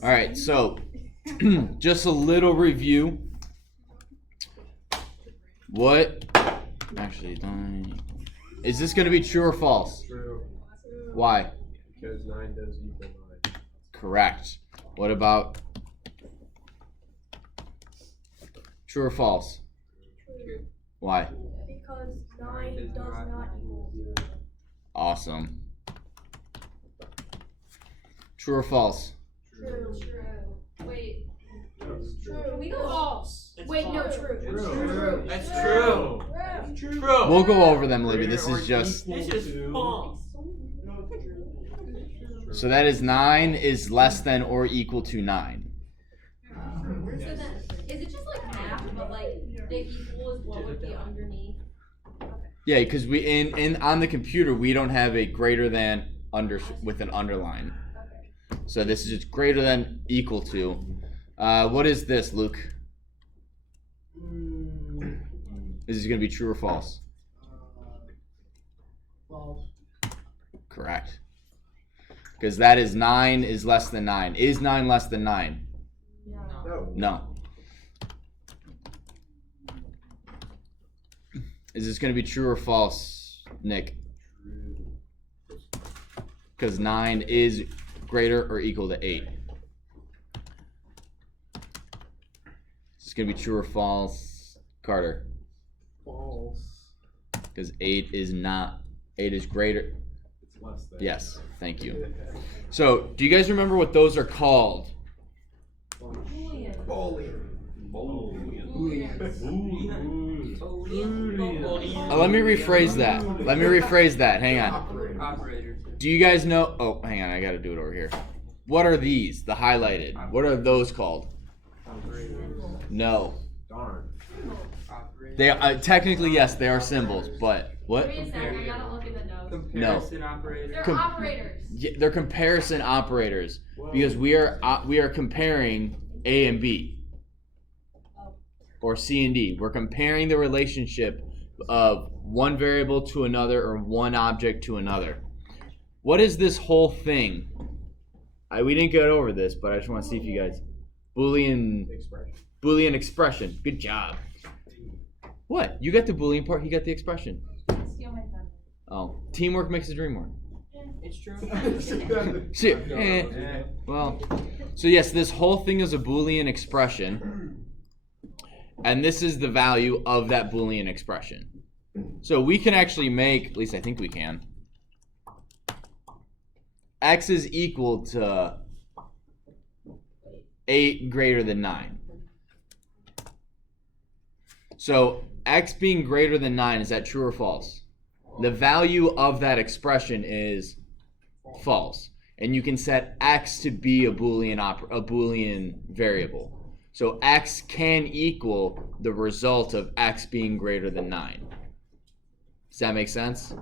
All right, so just a little review. What? Actually, 9. Is this going to be true or false? True. Why? Because 9 does equal 9. Correct. What about true or false? True. Why? Because 9 does not equal 0. Awesome. True or false? True. Wait. True. Can we go false? Wait, no, true. True. That's true. True. We'll go over them, Libby. This is just... This is false. So that is 9 is less than or equal to 9. So then, is it just like half, but like the equal is what would be underneath? Yeah, because we in on the computer we don't have a greater than with an underline. So this is just greater than equal to. What is this, Luke? Is this going to be true or false? False. Correct. Because that is 9 is less than 9. Is 9 less than 9? No. No. Is this going to be true or false, Nick? Because 9 is greater or equal to 8. Is this going to be true or false, Carter? False. Because 8 is not. 8 is greater. It's less than. Yes, thank you. So, do you guys remember what those are called? Let me rephrase that. Hang on. Operator. Do you guys know? Oh, hang on. I got to do it over here. What are these? The highlighted. What are those called? No. Darn. They technically yes, they are symbols, but what? Wait a second, I gotta look at the notes. Comparison operator. They're operators. Yeah, they're comparison operators because we are comparing A and B or C and D. We're comparing the relationship of one variable to another or one object to another. What is this whole thing? We didn't get over this, but I just want to see if you guys Boolean expression. Good job. What? You got the Boolean part. He got the expression. Steal my thunder. Oh, teamwork makes the dream work. It's true. Shit. Well, so yes, this whole thing is a Boolean expression, and this is the value of that Boolean expression. So we can actually make, at least I think we can, x is equal to 8 greater than 9. So x being greater than 9, is that true or false? The value of that expression is false. And you can set x to be a Boolean variable. So x can equal the result of x being greater than 9. Does that make sense?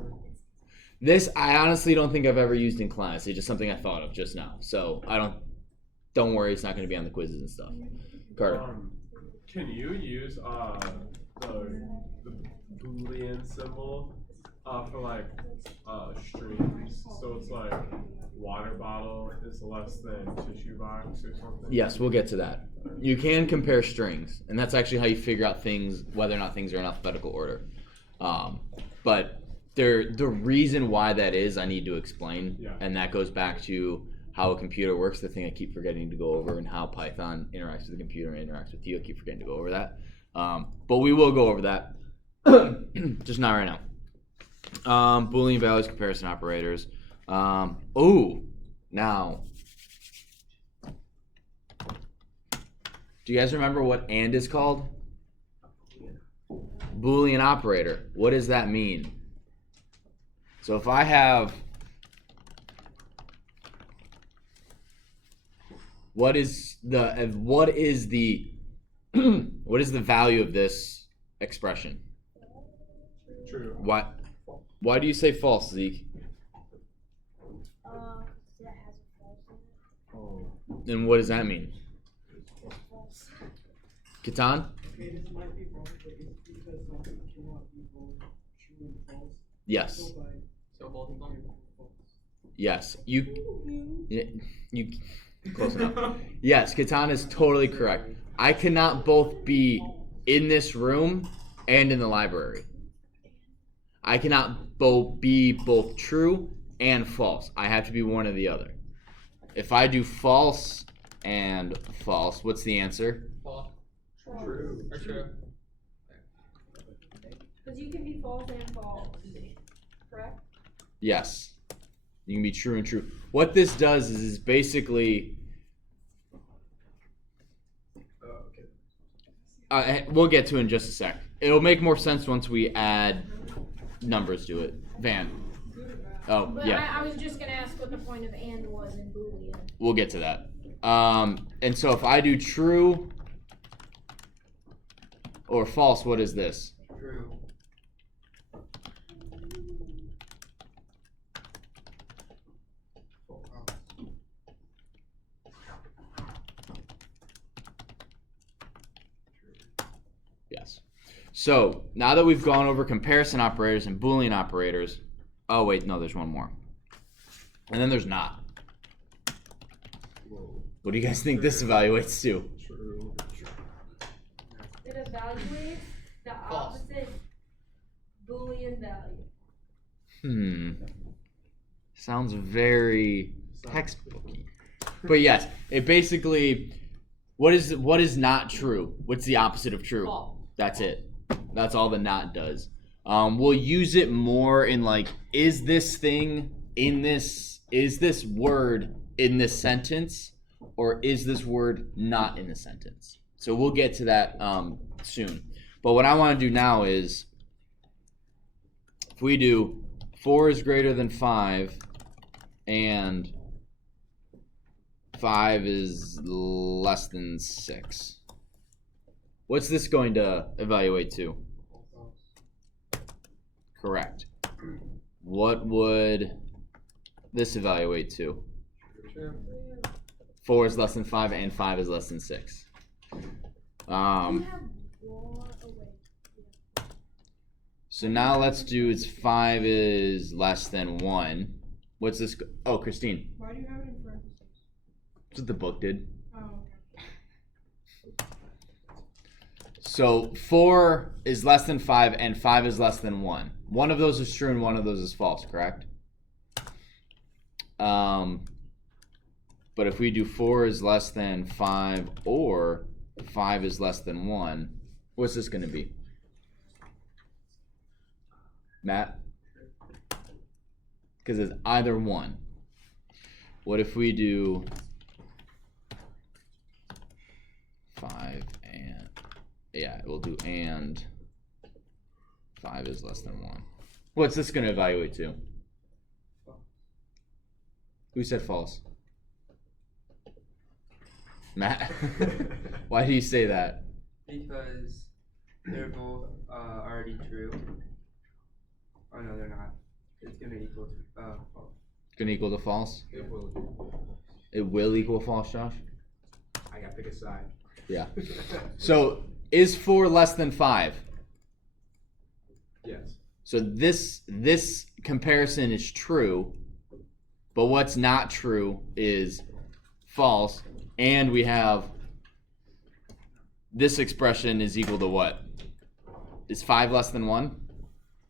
This I honestly don't think I've ever used in class. It's just something I thought of just now. So don't worry, it's not going to be on the quizzes and stuff. Carter. Can you use the Boolean symbol for like strings? So it's like water bottle is less than tissue box or something? Yes, we'll get to that. You can compare strings, and that's actually how you figure out things, whether or not things are in alphabetical order. But the reason why that is, I need to explain, and that goes back to how a computer works, the thing I keep forgetting to go over, and how Python interacts with the computer and interacts with you. I keep forgetting to go over that. But we will go over that, just not right now. Boolean values, comparison operators. Now, do you guys remember what and is called? Boolean operator. What does that mean? So if I have, what is the value of this expression? True. Why do you say false, Zeke? That has a false in it. And what does that mean? Catan? Okay, this might be wrong, but it's because something cannot be both true and false. Yes. So both of them. Yes. You Close enough. Yes, Katana is totally correct. I cannot both be in this room and in the library. I cannot be both true and false. I have to be one or the other. If I do false and false, what's the answer? False. True. Or true. Because you can be false and false. Correct? Yes. You can be true and true. What this does is basically... we'll get to it in just a sec. It'll make more sense once we add numbers to it. Van. Oh, But yeah. I was just gonna ask what the point of and was in Boolean. We'll get to that. And so if I do true or false, what is this? True. Yes. So now that we've gone over comparison operators and Boolean operators, oh wait, no, there's one more. And then there's not. Whoa. What do you guys think this evaluates to? True. It evaluates the False. opposite Boolean value. Sounds very textbooky. But yes, it basically, what is not true? What's the opposite of true? False. That's it. That's all the not does. We'll use it more in like, is this thing in this, is this word in this sentence, or is this word not in the sentence? So we'll get to that soon. But what I want to do now is, if we do 4 is greater than 5, and 5 is less than 6. What's this going to evaluate to? Correct. What would this evaluate to? True. 4 is less than 5 and 5 is less than 6. So now let's do is 5 is less than 1. What's this? Oh, Christine. Why do you have it in parentheses? That's what the book did. Oh, okay. So 4 is less than 5 and 5 is less than 1. One of those is true and one of those is false, correct? But if we do 4 is less than 5 or 5 is less than 1, what's this going to be? Matt? Because it's either one. What if we do 5 and... Yeah, we'll do and 5 is less than 1. What's this going to evaluate to? Who said false? Matt? Why do you say that? Because they're both already true. Oh no, they're not. It's gonna equal false. Going to equal to false? It will. It will equal false, Josh? I gotta pick a side. Yeah. So, is 4 less than 5? Yes. So this comparison is true, but what's not true is false, and we have this expression is equal to what? Is 5 less than 1?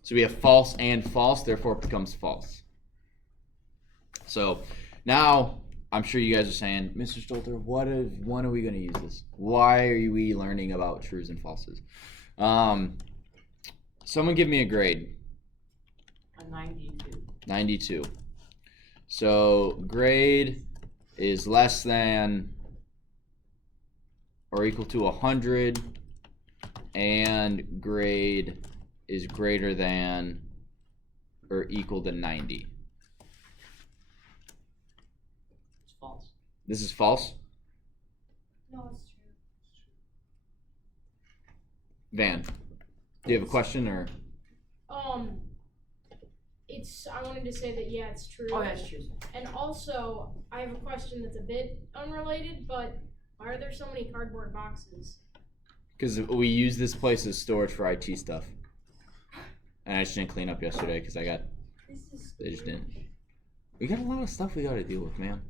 So we have false and false, therefore it becomes false. So now I'm sure you guys are saying, Mr. Stolter, when are we going to use this? Why are we learning about trues and falses? Someone give me a grade. A 92. 92. So grade is less than or equal to 100, and grade is greater than or equal to 90. It's false. This is false? No, it's true. Van, do you have a question or? I wanted to say that yeah, it's true. Oh, that's true. And also, I have a question that's a bit unrelated, but why are there so many cardboard boxes? Because we use this place as storage for IT stuff. And I just didn't clean up yesterday because I just didn't. We got a lot of stuff we got to deal with, man.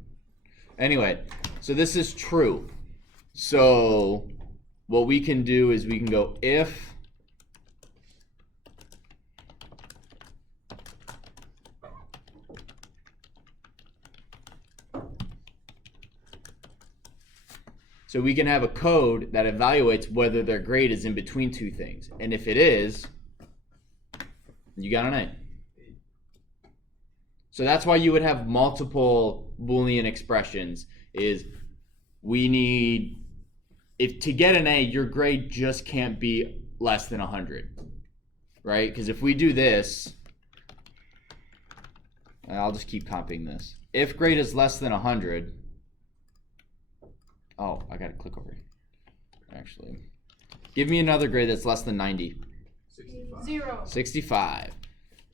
Anyway, so this is true. So what we can do is we can go if so we can have a code that evaluates whether their grade is in between two things. And if it is, you got an A. So that's why you would have multiple Boolean expressions is we need, if to get an A, your grade just can't be less than 100, right? Because if we do this, I'll just keep copying this. If grade is less than 100, oh, I gotta click over here. Actually, give me another grade that's less than 90. 65. 0. 65.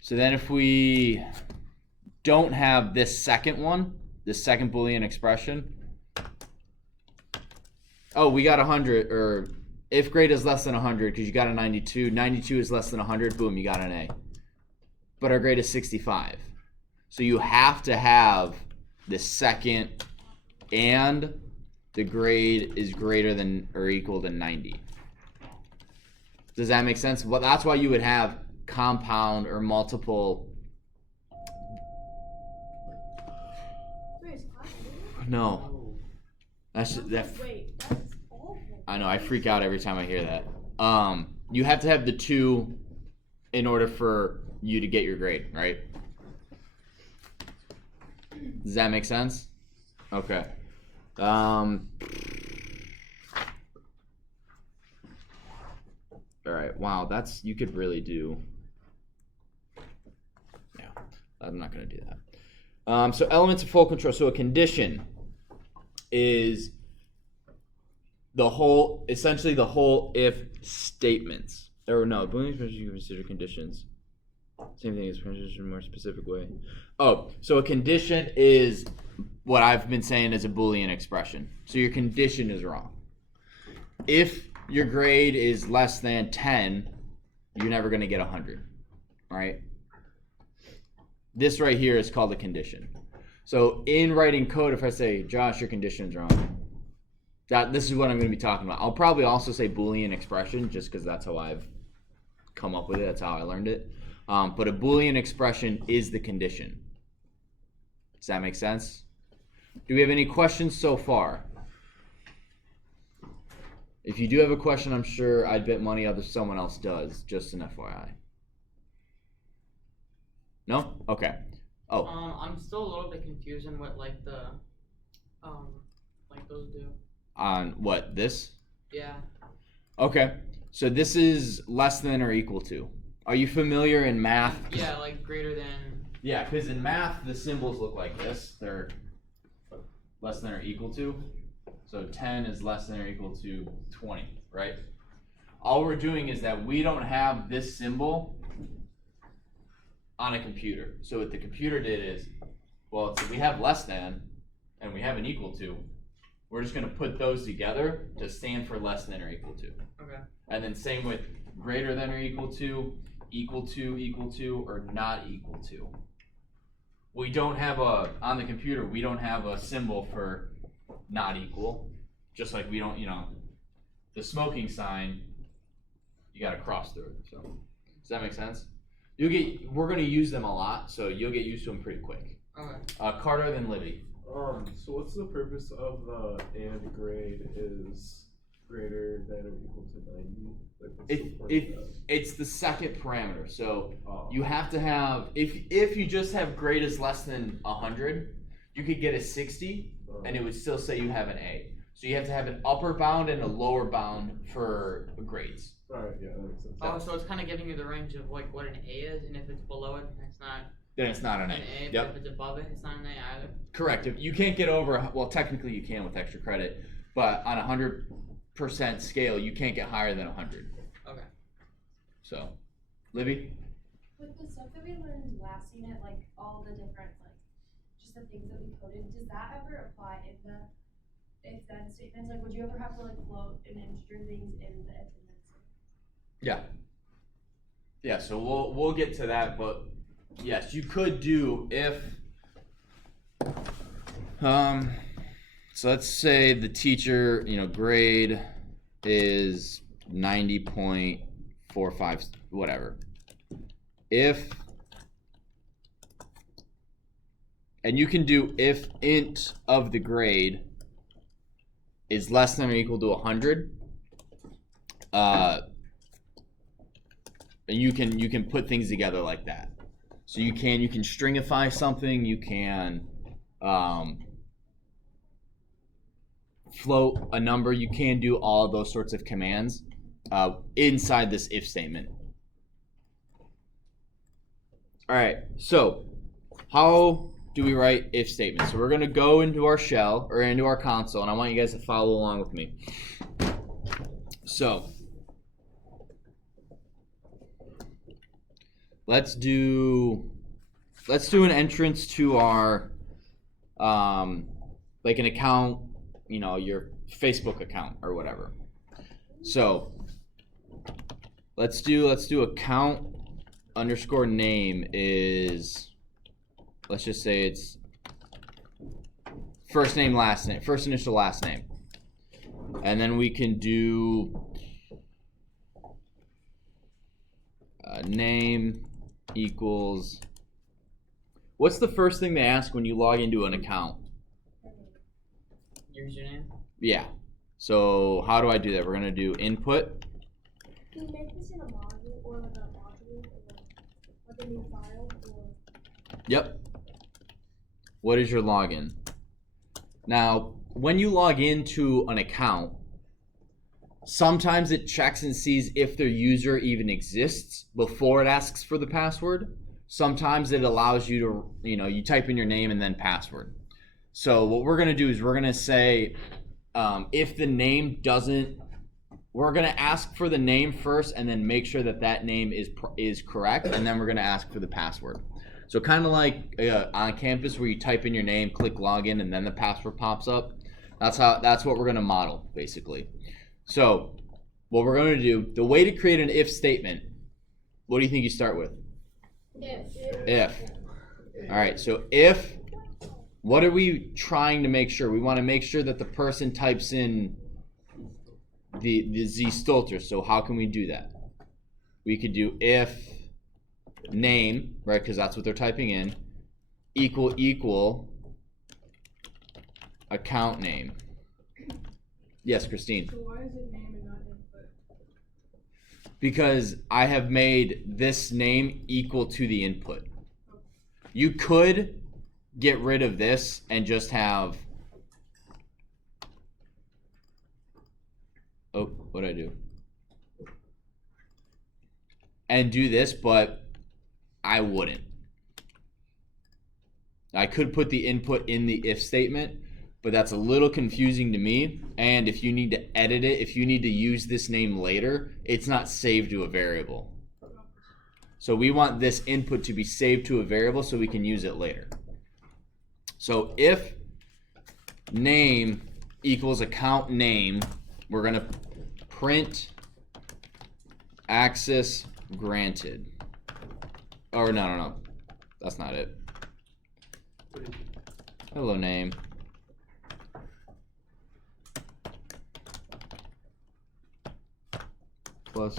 So then if we don't have this second one, this second Boolean expression, oh, we got 100, or if grade is less than 100, because you got a 92, 92 is less than 100, boom, you got an A. But our grade is 65. So you have to have the second and the grade is greater than or equal to 90. Does that make sense? Well, that's why you would have compound or multiple. No. That's that. Wait, that's awful. I know, I freak out every time I hear that. You have to have the two in order for you to get your grade, right? Does that make sense? Okay. All right. Wow, that's, you could really do. Yeah, I'm not gonna do that. So elements of full control. So a condition is the whole, essentially the whole if statements. Or no, Boolean expressions you consider conditions. Same thing as conditions in a more specific way. Oh, so a condition is what I've been saying is a Boolean expression. So your condition is wrong. If your grade is less than 10, you're never going to get 100, right? This right here is called a condition. So in writing code, if I say, Josh, your condition is wrong, this is what I'm going to be talking about. I'll probably also say Boolean expression just because that's how I've come up with it. That's how I learned it. But a Boolean expression is the condition. Does that make sense? Do we have any questions so far? If you do have a question, I'm sure I'd bet money someone else does. Just an FYI. No? Okay. Oh. I'm still a little bit confused on what like the like those do. On what, this? Yeah. Okay. So this is less than or equal to. Are you familiar in math? Yeah, like greater than. Yeah, because in math, the symbols look like this. They're less than or equal to. So 10 is less than or equal to 20, right? All we're doing is that we don't have this symbol on a computer. So what the computer did is, well, we have less than and we have an equal to. We're just going to put those together to stand for less than or equal to. Okay. And then same with greater than or equal to, or not equal to. We don't have on the computer, we don't have a symbol for not equal. Just like we don't, the smoking sign, you got to cross through it. So, does that make sense? We're going to use them a lot, so you'll get used to them pretty quick. Okay. Carter, then Libby. So what's the purpose of the and grade is greater than or equal to 90? Like, what's the point of that? It's the second parameter. So Oh. you have to have, if you just have grade is less than 100, you could get a 60 and it would still say you have an A. So you have to have an upper bound and a lower bound for grades. Alright, yeah, that makes sense. Oh, so it's kind of giving you the range of like what an A is, and if it's below it, it's not Then it's not an an A. A. But Yep. if it's above it, it's not an A either. Correct. If you can't get over, well, technically you can with extra credit, but on a 100% scale, you can't get higher than 100. Okay. So, Libby? With the stuff that we learned last unit, like all the different, like, just the things that we coded, does that ever apply if then statements? Like, would you ever have to like float and integer things in the if and then statement? Yeah. Yeah, so we'll get to that, but yes, you could do if So let's say the teacher, grade is 90.45, whatever. And you can do if int of the grade is less than or equal to 100. And you can put things together like that. So you can stringify something. You can float a number. You can do all of those sorts of commands inside this if statement. All right. So how do we write if statements? So we're going to go into our shell or into our console, and I want you guys to follow along with me. So let's do an entrance to our like an account, your Facebook account or whatever. So let's do account underscore name is, let's just say it's first name, last name, first initial, last name. And then we can do name equals, what's the first thing they ask when you log into an account? Username. Yeah. So how do I do that? We're going to do input. Can you make this in a module or like a module or like a new file or? Yep. What is your login? Now, when you log into an account, sometimes it checks and sees if their user even exists before it asks for the password. Sometimes it allows you to, you type in your name and then password. So what we're going to do is we're going to say if the name doesn't, we're going to ask for the name first and then make sure that name is correct, and then we're going to ask for the password. So kind of like on campus where you type in your name, click login, and then the password pops up. That's what we're going to model basically. So what we're going to do, the way to create an if statement, what do you think you start with? If. All right, so if, what are we trying to make sure? We want to make sure that the person types in the Z Stolter. So how can we do that? We could do if name, right, because that's what they're typing in, equal account name. Yes, Christine. So why is it name and not input? Because I have made this name equal to the input. You could get rid of this and just have, oh, what'd I do? And do this, but I wouldn't. I could put the input in the if statement, but that's a little confusing to me. And if you need to edit it, if you need to use this name later, it's not saved to a variable. So we want this input to be saved to a variable so we can use it later. So if name equals account name, we're going to print access granted. Or no. That's not it. Hello name. Plus.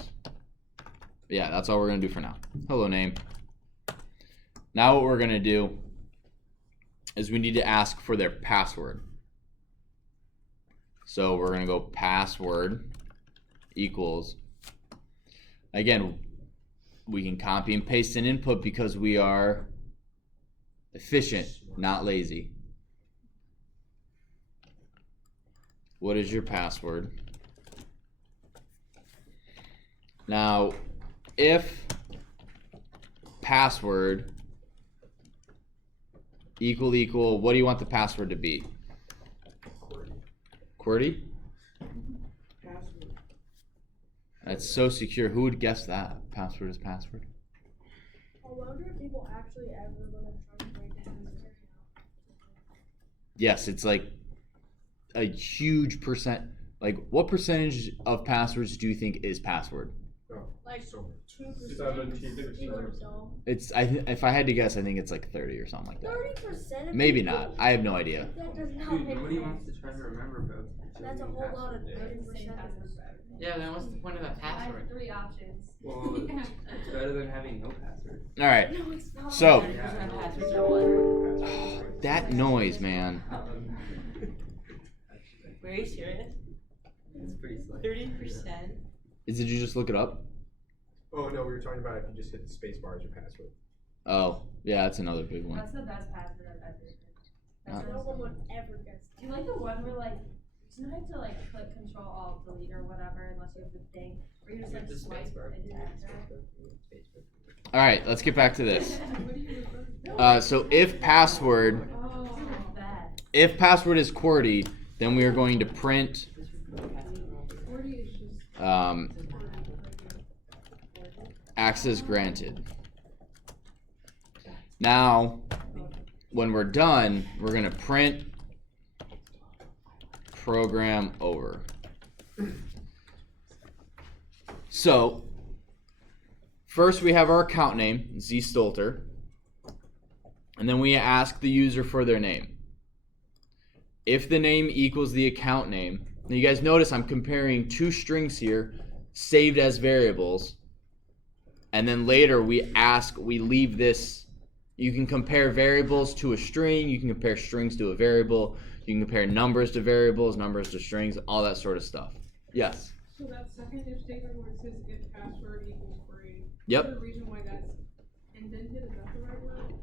Yeah, that's all we're going to do for now. Hello name. Now what we're going to do is we need to ask for their password. So we're going to go password equals, again, we can copy and paste an input because we are efficient, not lazy. What is your password? Now, if password equal, what do you want the password to be? QWERTY? Password. That's so secure. Who would guess that? Password is password. I wonder if people actually ever want to try to break down this account. Yes, it's like a huge percent. Like, what percentage of passwords do you think is password? No, Like so much. It's if I had to guess, I think it's like 30 or something like that. 30%? Maybe not. I have no idea. That does not Dude, make nobody sense. wants to try to remember, bro. That's a whole lot of 30%. Yeah, then what's the point of that I have password? 3 options. Well, it's better than having no password. All right. No, it's not. So 30% of passwords are what? that noise, man. Are you serious? It's pretty slick. 30%? Did you just look it up? Oh no, we were talking about if you just hit the space bar as your password. Oh, yeah, that's another big one. That's the best password I've ever heard. That's No awesome. one would ever guess. Do you like the one where like you don't have to like click Control Alt Delete or whatever unless you have the thing, or you just like swipe into enter. All right, let's get back to this. What do you refer to? So if password Oh, that. if password is QWERTY, then we are going to print access granted. Now, when we're done, we're going to print program over. So, first we have our account name, Z Stolter, and then we ask the user for their name. If the name equals the account name, now you guys notice I'm comparing 2 strings here, saved as variables, and then later we leave this. You can compare variables to a string, you can compare strings to a variable, you can compare numbers to variables, numbers to strings, all that sort of stuff. Yes? So that second if statement where it says if password equals free. Yep. Is there a reason why that's indented? Is that the right word?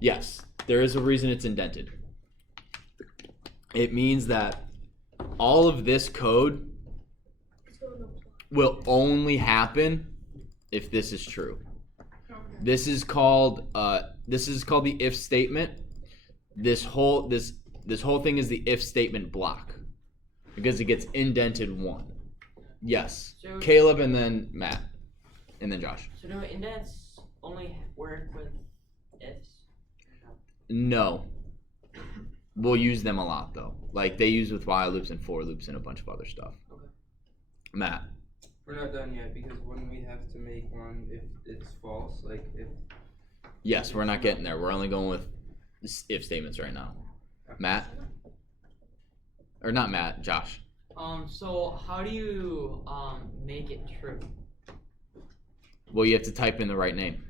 Yes, there is a reason it's indented. It means that all of this code will only happen if this is true. Okay. This is called the if statement. This whole thing is the if statement block because it gets indented 1. Yes. So- Caleb and then Matt and then Josh. So do indents only work with ifs? No. We'll use them a lot though. Like they use with while loops and for loops and a bunch of other stuff. Okay. Matt. We're not done yet because when we have to make one if it's false, like if Yes, we're not getting there. We're only going with if statements right now. Matt? Or not Matt, Josh. So how do you make it true? Well, you have to type in the right name.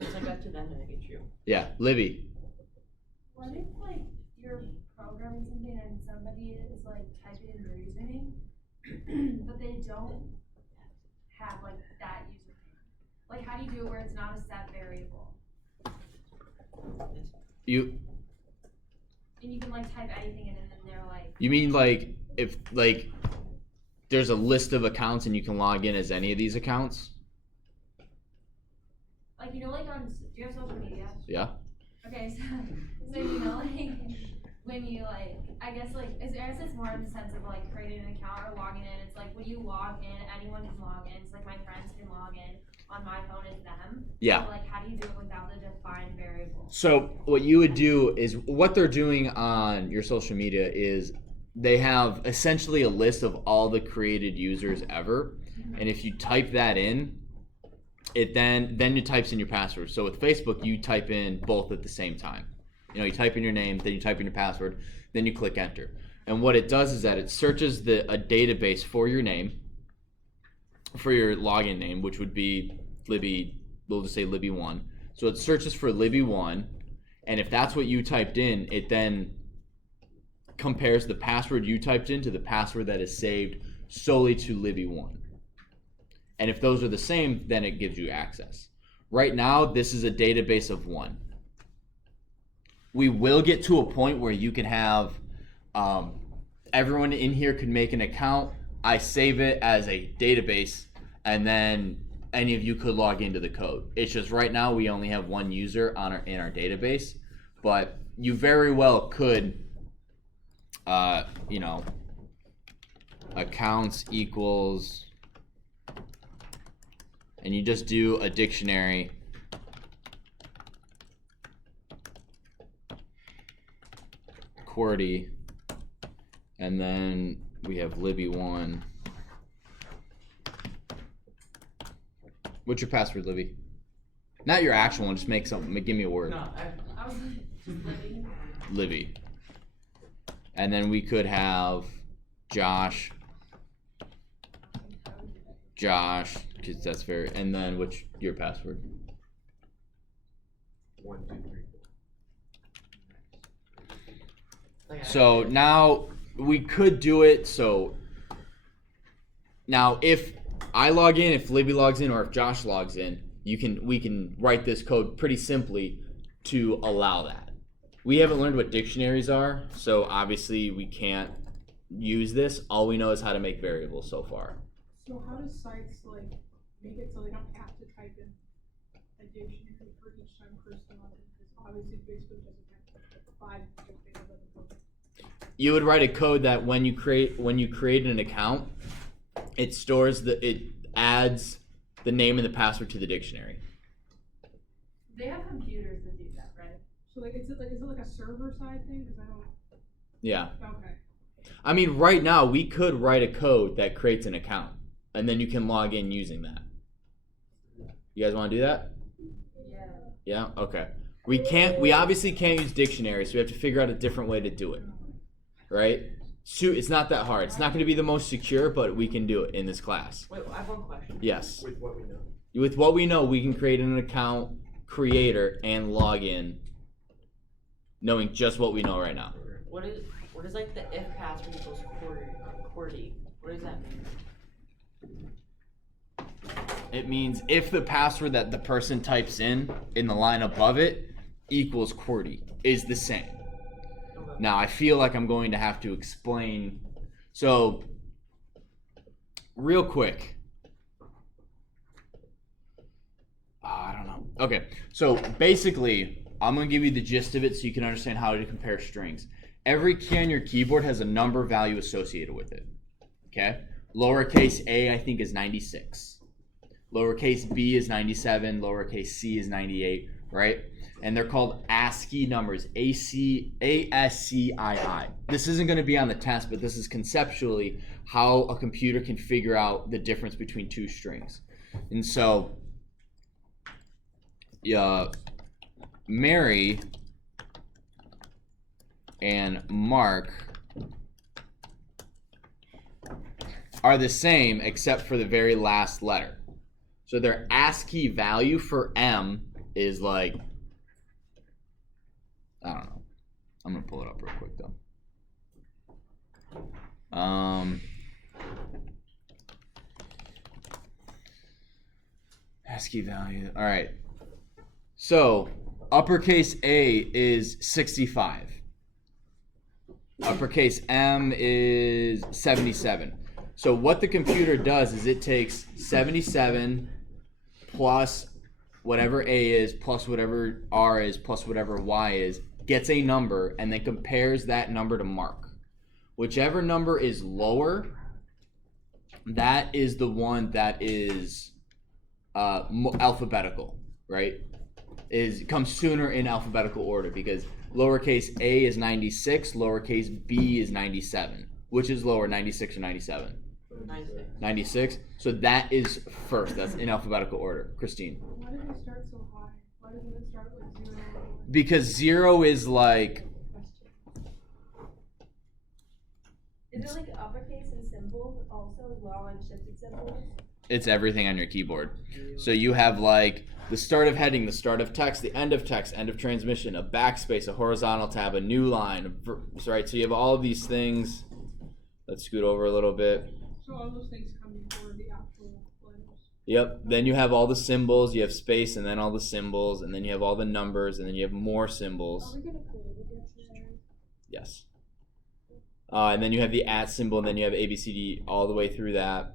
Since I got to then to make it true. Yeah, Libby. What if like you're programming something and somebody is like typing in their username, but they don't have like that username? Like how do you do it where it's not a set variable? And you can like type anything in and then they're like. You mean like if like there's a list of accounts and you can log in as any of these accounts? Like you know like on, do you have social media? Yeah. Okay, so you know like when you like, I guess like, I guess it's more in the sense of like creating an account or logging in. It's like when you log in, anyone can log in. It's like my friends can log in on my phone as them. Yeah. So like how do you do it without the defined variable? So what you would do is what they're doing on your social media is they have essentially a list of all the created users ever. And if you type that in, it then it types in your password. So with Facebook, you type in both at the same time. You know, you type in your name, then you type in your password, then you click enter. And what it does is that it searches a database for your name, for your login name, which would be Libby, we'll just say Libby1. So it searches for Libby1, and if that's what you typed in, it then compares the password you typed in to the password that is saved solely to Libby1. And if those are the same, then it gives you access. Right now, this is a database of 1. We will get to a point where you can have everyone in here could make an account. I save it as a database, and then any of you could log into the code. It's just right now we only have 1 user in our database, but you very well could, accounts equals. And you just do a dictionary QWERTY, and then we have Libby1 What's your password, Livy? Not your actual one. Just make something. Give me a word. No, I was just living. Livy. And then we could have Josh, because that's very. And then what's your password? 1, 2, 3, 4. So now we could do it. So now if I log in, if Libby logs in, or if Josh logs in, we can write this code pretty simply to allow that. We haven't learned what dictionaries are, so obviously we can't use this. All we know is how to make variables so far. So how does sites like make it so they don't have to type in a dictionary for each time Kristen logs in? Because obviously Facebook doesn't have 5 dictionaries. You would write a code that when you create an account, it adds the name and the password to the dictionary. They have computers that do that, right? So like, is it like a server side thing? Because I don't. Yeah. Okay. I mean, right now we could write a code that creates an account, and then you can log in using that. You guys want to do that? Yeah. Yeah. Okay. We obviously can't use dictionaries, so we have to figure out a different way to do it. Right? It's not that hard. It's not going to be the most secure, but we can do it in this class. Wait, I have one question. Yes. With what we know. With what we know, we can create an account creator and log in, knowing just what we know right now. What is like the if password equals QWERTY? What does that mean? It means if the password that the person types in the line above it equals QWERTY is the same. Now, I feel like I'm going to have to explain. So, real quick. I don't know. Okay, so basically, I'm going to give you the gist of it so you can understand how to compare strings. Every key on your keyboard has a number value associated with it. Okay? Lowercase a, I think, is 96. Lowercase b is 97. Lowercase c is 98, right? And they're called ASCII numbers, ASCII. This isn't going to be on the test, but this is conceptually how a computer can figure out the difference between two strings. And so, Mary and Mark are the same except for the very last letter. So their ASCII value for M is like, I don't know. I'm gonna pull it up real quick though. ASCII value. All right. So uppercase A is 65. Uppercase M is 77. So what the computer does is it takes 77 plus whatever A is, plus whatever R is, plus whatever Y is, gets a number, and then compares that number to Mark. Whichever number is lower, that is the one that is alphabetical, right? Comes sooner in alphabetical order, because lowercase a is 96, lowercase b is 97. Which is lower, 96 or 97? 96. 96. So that is first. That's in alphabetical order. Christine. Why did they start so high? Why doesn't it start with 0? Because 0 is like, Is it like uppercase and symbol also as well, and shifted symbols? it's everything on your keyboard. So you have like the start of heading, the start of text, the end of text, end of transmission, a backspace, a horizontal tab, a new line, right? So you have all of these things. Let's scoot over a little bit. So all those things come before the actual letters. Yep. Then you have all the symbols. You have space, and then all the symbols, and then you have all the numbers, and then you have more symbols. Are we gonna create a dictionary? Yes. And then you have the @ symbol, and then you have ABCD all the way through that.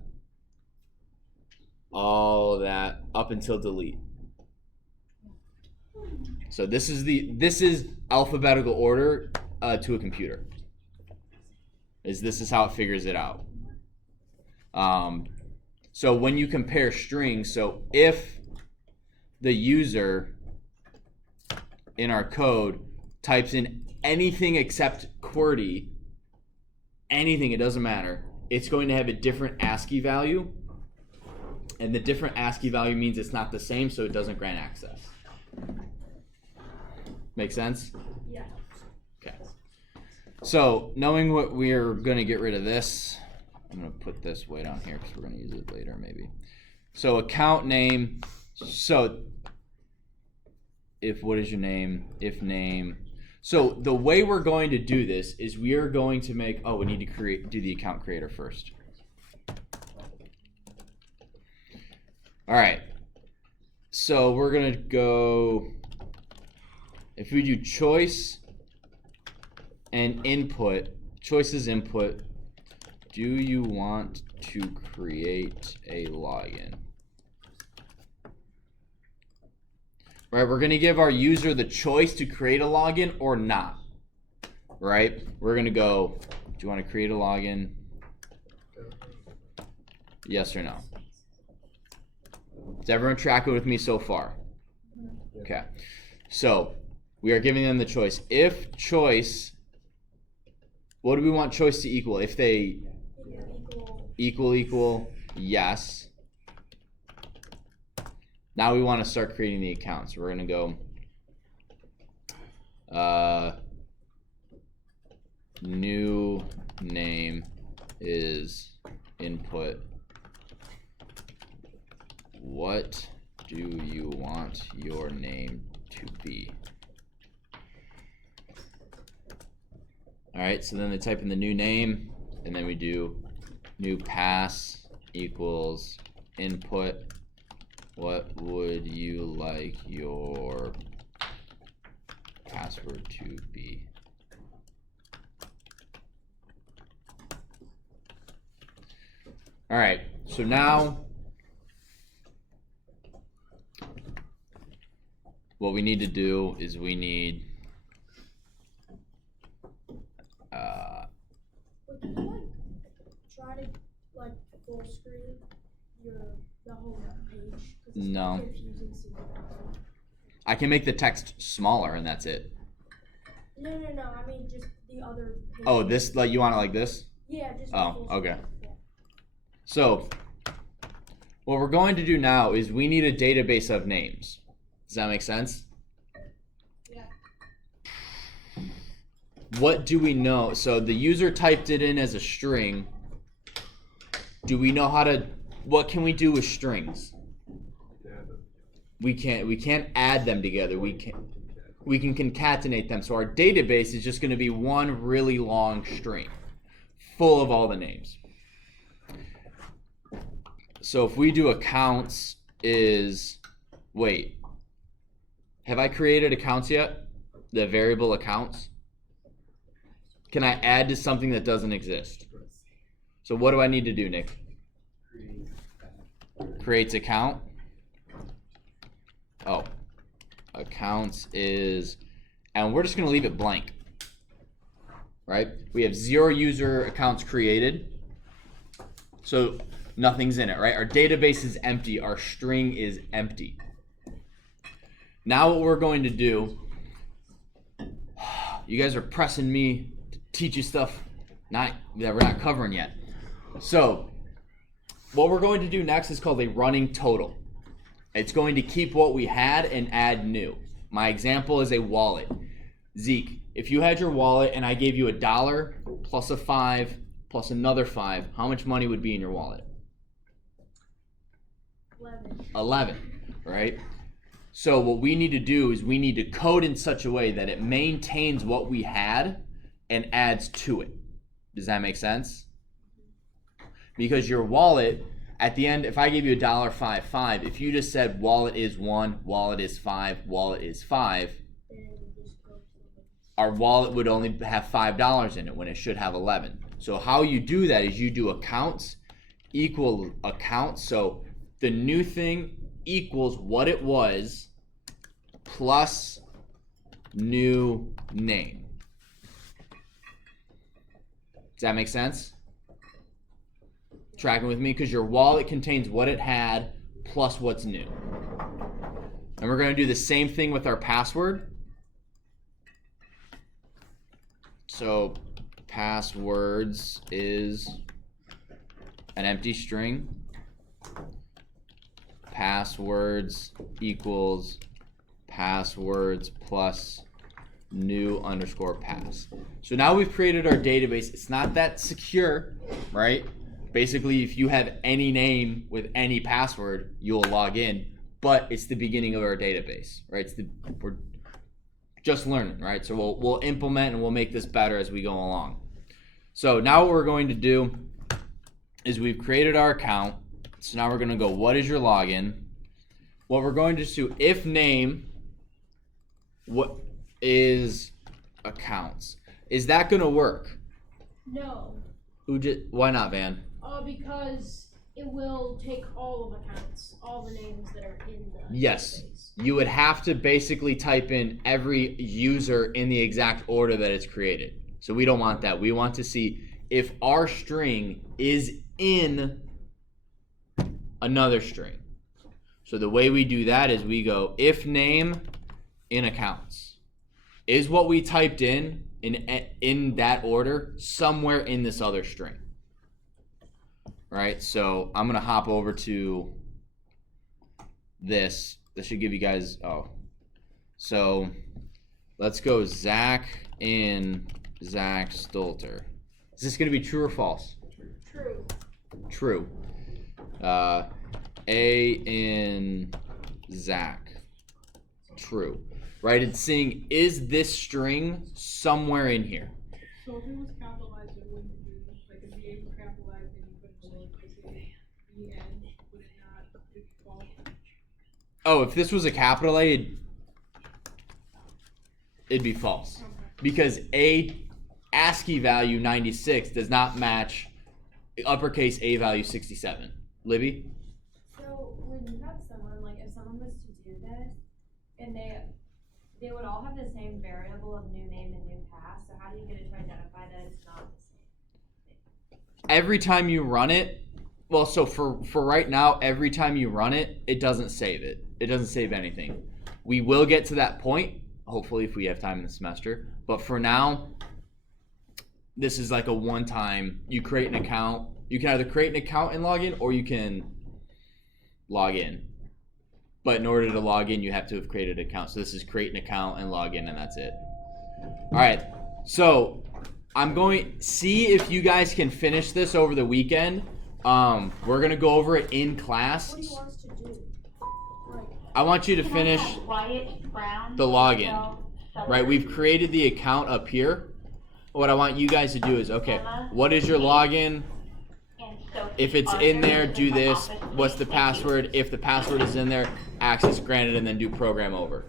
All of that up until delete. So this is alphabetical order to a computer. This is how it figures it out. So when you compare strings, so if the user in our code types in anything except QWERTY, anything, it doesn't matter, it's going to have a different ASCII value And the different ASCII value means it's not the same, so it doesn't grant access. Make sense? Yeah. Okay. So, knowing what we're going to get rid of this, I'm going to put this way down here because we're going to use it later maybe. So, account name. So, if what is your name? If name. So, the way we're going to do this is we are going to make, we need to do the account creator first. All right, so we're gonna go, if we do choice and input, choice is input, do you want to create a login? Right, we're gonna give our user the choice to create a login or not, right? We're gonna go, do you want to create a login? Yes or no? Is everyone tracking with me so far? Okay. So we are giving them the choice. If choice, what do we want choice to equal? If they equal, yes. Now we want to start creating the account. So we're going to go new name is input. What do you want your name to be? All right, so then they type in the new name, and then we do new pass equals input. What would you like your password to be? All right, so now what we need to do is we need Can you try to full screen the whole page? 'Cause it's No. confusing sometimes. I can make the text smaller and that's it. No, I mean just the other page. Oh, this, like, you want it like this? Yeah, just Oh, full okay. screen. Yeah. So what we're going to do now is we need a database of names. Does that make sense? Yeah. What do we know? So the user typed it in as a string. Do we know how to, what can we do with strings? We can't add them together. We can concatenate them. So our database is just going to be one really long string full of all the names. So if we do accounts is, wait, have I created accounts yet? The variable accounts? Can I add to something that doesn't exist? So what do I need to do, Nick? Creates account. Oh, accounts is, and we're just going to leave it blank. Right? We have 0 user accounts created. So nothing's in it, right? Our database is empty. Our string is empty. Now what we're going to do, you guys are pressing me to teach you stuff that we're not covering yet. So what we're going to do next is called a running total. It's going to keep what we had and add new. My example is a wallet. Zeke, if you had your wallet and I gave you $1 plus a 5 plus another 5, how much money would be in your wallet? 11, right? So what we need to do is we need to code in such a way that it maintains what we had and adds to it. Does that make sense? Because your wallet, at the end, if I give you $1.55, if you just said wallet is 1, wallet is 5, wallet is 5, our wallet would only have $5 in it when it should have 11. So how you do that is you do accounts equal accounts. So the new thing equals what it was plus new name. Does that make sense? Tracking with me? Because your wallet contains what it had plus what's new. And we're going to do the same thing with our password. So passwords is an empty string passwords equals passwords plus new underscore pass. So now we've created our database. It's not that secure, right? Basically, if you have any name with any password, you'll log in, but it's the beginning of our database, right? We're just learning, right? So we'll implement and we'll make this better as we go along. So now what we're going to do is we've created our account. So now we're going to go, what is your login? What we're going to do, if name, what is accounts? Is that going to work? No, Why not, Van? because it will take all of accounts, all the names that are in the Yes. database. You would have to basically type in every user in the exact order that it's created. So we don't want that. We want to see if our string is in another string. So the way we do that is we go if name in accounts. Is what we typed in that order somewhere in this other string? All right, so I'm gonna hop over to this. This should give you guys, so let's go Zach in Zach Stolter. Is this gonna be true or false? True. True. A in Zach. True. Right, it's saying, is this string somewhere in here? So if it was capitalized, it wouldn't be, like if the A was capitalized and you put in lowercase a, E-N, would it not, be false? Oh, if this was a capital A, it'd be false. Okay. Because A ASCII value 96 does not match uppercase A value 67. Libby? So when you have someone, like if someone was to do this, and they would all have the same variable of new name and new pass, so how do you get it to identify that it's not the same? Every time you run it, well, so for right now, every time you run it, it doesn't save it. It doesn't save anything. We will get to that point, hopefully, if we have time in the semester. But for now, this is like a one-time, you create an account. You can either create an account and log in, or you can log in. But in order to log in, you have to have created an account. So this is create an account and log in, and that's it. All right, so I'm going see if you guys can finish this over the weekend. We're gonna go over it in class. What do you want us to do? I want you to finish the login. Right, we've created the account up here. What I want you guys to do is, okay, what is your login? If it's in there, do this. What's the password? If the password is in there, access granted, and then do program over.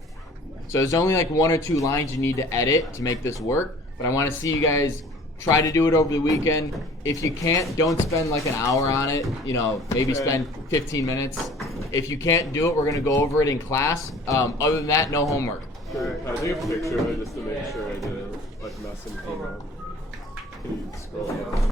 So there's only like 1 or 2 lines you need to edit to make this work, but I want to see you guys try to do it over the weekend. If you can't, don't spend like an hour on it. You know, maybe spend 15 minutes. If you can't do it, we're gonna go over it in class. Other than that, no homework. Alright, I'll take a picture of it just to make sure I didn't like mess anything up. Can you scroll down?